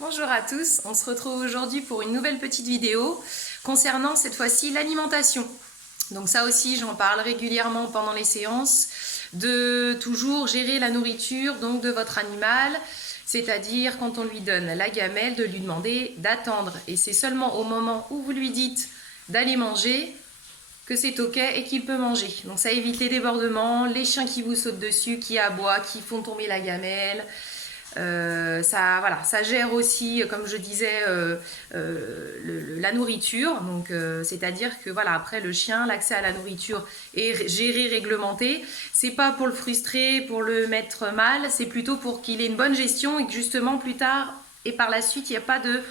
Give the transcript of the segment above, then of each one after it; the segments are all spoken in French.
Bonjour à tous, on se retrouve aujourd'hui pour une nouvelle petite vidéo concernant cette fois-ci l'alimentation. Donc ça aussi j'en parle régulièrement pendant les séances, de toujours gérer la nourriture donc de votre animal, c'est-à-dire quand on lui donne la gamelle, de lui demander d'attendre. Et c'est seulement au moment où vous lui dites d'aller manger que c'est ok et qu'il peut manger. Donc ça évite les débordements, les chiens qui vous sautent dessus, qui aboient, qui font tomber la gamelle. Ça gère aussi, comme je disais, la nourriture. Donc, c'est-à-dire que voilà, après le chien, l'accès à la nourriture est géré, réglementé. C'est pas pour le frustrer, pour le mettre mal, c'est plutôt pour qu'il ait une bonne gestion et que justement plus tard et par la suite, il n'y a pas de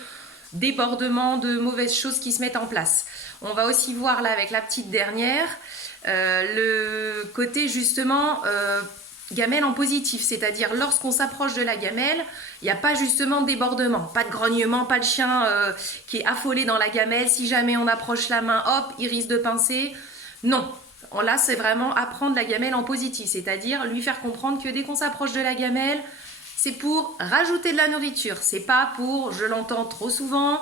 débordement, de mauvaises choses qui se mettent en place. On va aussi voir là avec la petite dernière le côté justement gamelle en positif, c'est-à-dire lorsqu'on s'approche de la gamelle, il n'y a pas justement de débordement, pas de grognement, pas de chien qui est affolé dans la gamelle. Si jamais on approche la main, hop, il risque de pincer. Non, là c'est vraiment apprendre la gamelle en positif, c'est-à-dire lui faire comprendre que dès qu'on s'approche de la gamelle, c'est pour rajouter de la nourriture, c'est pas pour, je l'entends trop souvent,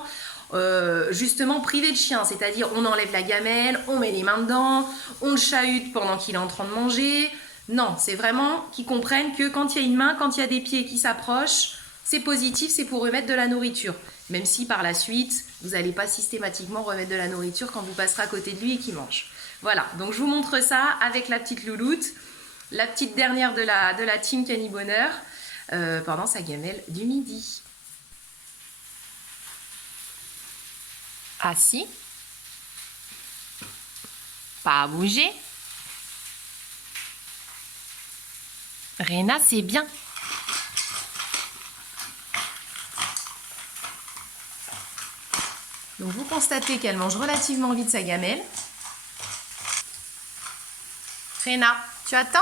justement priver le chien, c'est-à-dire on enlève la gamelle, on met les mains dedans, on le chahute pendant qu'il est en train de manger. Non, c'est vraiment qu'ils comprennent que quand il y a une main, quand il y a des pieds qui s'approchent, c'est positif, c'est pour remettre de la nourriture. Même si par la suite, vous n'allez pas systématiquement remettre de la nourriture quand vous passerez à côté de lui et qu'il mange. Voilà, donc je vous montre ça avec la petite louloute, la petite dernière de la team Cani Bonheur, pendant sa gamelle du midi. Assis. Pas à bouger. Réna, c'est bien. Donc vous constatez qu'elle mange relativement vite sa gamelle. Réna, tu attends?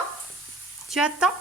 Tu attends?